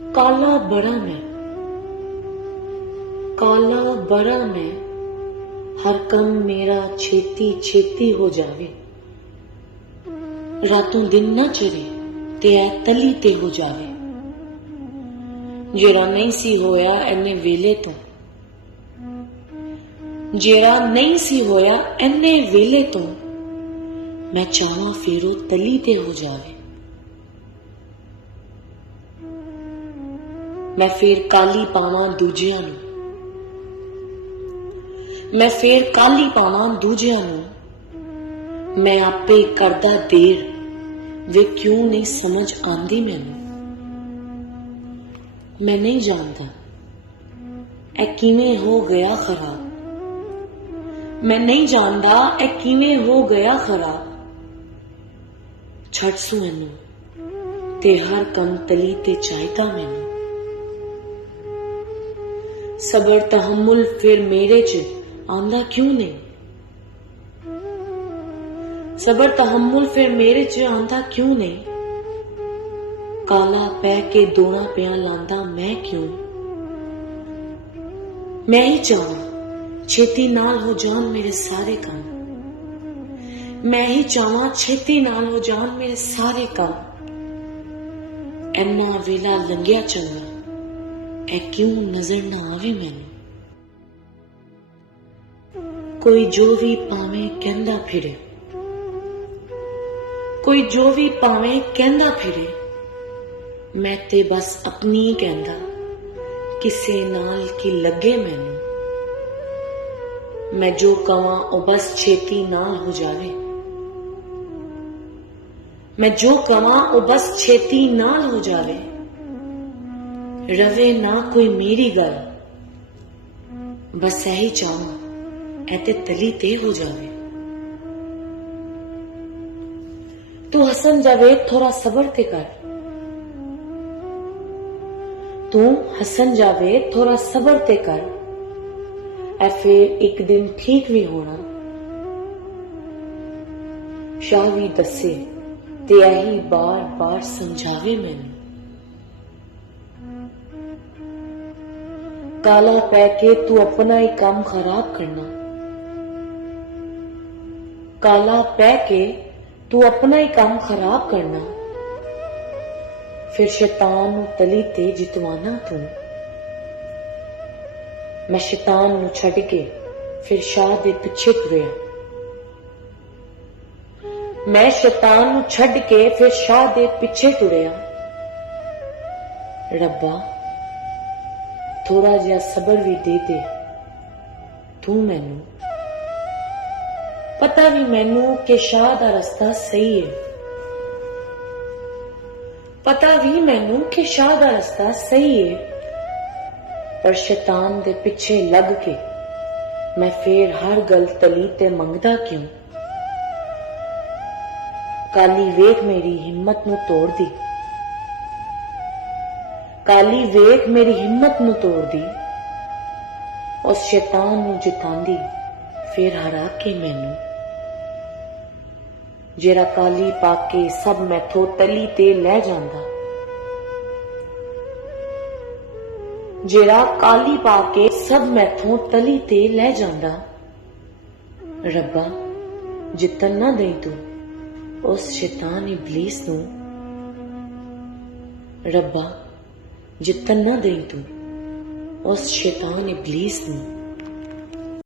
काला बड़ा मैं, काला बड़ा मैं, हर कम मेरा छेती छेती हो जावे। रातों दिन ना चढ़े ते ऐ तली ते हो जावे। जेड़ा नहीं सी होया एने वेले तो, जेड़ा नहीं सी होया एने वेले तो, मैं चाहवां फेरो तली ते हो जावे। मैं फेर काली पावां दूजियां नूं, मैं फेर काली पावां दूजियां नूं। मैं आपे करदा देर, वे क्यों नहीं समझ आंदी मैनूं। मैं नहीं जानदा ऐ किवें हो गया खराब, मैं नहीं जानदा ऐ किवें हो गया खराब। छड़ सू इनू ते हर कम तली ते चाहीदा मैनू। सबर तहम्मुल फिर मेरे च आंदा क्यों नहीं, सबर तहम्मुल फिर मेरे च आंदा क्यों नहीं। काला पै के दोना पिया लांदा मैं क्यों। मैं ही चाहवां छेती नाल हो जान मेरे सारे काम, मैं ही चाहवां छेती नाल हो जान मेरे सारे काम। ऐना वेला लंघिया चंगा ऐ क्यों नजर ना आवे मैनू। कोई जो भी पावे कहंदा फिरे, कोई जो भी पावे कहंदा फिरे। मैं ते बस अपनी ही कहंदा किसे नाल की लगे मैनू। मैं जो कवां ओ बस छेती नाल हो जावे, मैं जो कवां ओ बस छेती नाल हो जावे। रवे ना कोई मेरी गल, बस यही चाहवां ऐ ते तली ते हो जावे। तू हसन जावेद थोड़ा सबर ते कर, तू हसन जावेद थोड़ा सबर ते कर। ऐ फिर एक दिन ठीक भी होना। शाह भी दसे ते यही बार बार समझावे मैनू। काला पै के तू अपना ही काम खराब करना, काला पै के तू अपना ही काम खराब करना। फिर शैतान नू तली ते जितवाना तू। मैं शैतान नू छड़ के फिर शाह दे पिछे तुरया, मैं शैतान नू छड़ के फिर शाह दे पिछे तुरया। रब्बा थोड़ा जिहा सबर भी दे दे तू मैनू। पता भी मैनू कि शाह दा रस्ता सही है, पता भी मैनू कि शाह दा रस्ता सही है। पर शैतान दे पिछे लग के मैं फिर हर गल तली ते मंगदा क्यों। काली वेख मेरी हिम्मत नू तोड़ दी, काली वेख मेरी हिम्मत नू तोड़ दी। उस शैतान नू जितांदी फिर हरा के मैनू। जेड़ा काली पाके सब मैथों तली ते लै जांदा, जेड़ा काली पाके सब मैथों तली ते लै जांदा। रब्बा जितन ना दई तू उस शैतान इबलीस नू। रब्बा जितन ना दई तू उस शैतान इबलीस नू।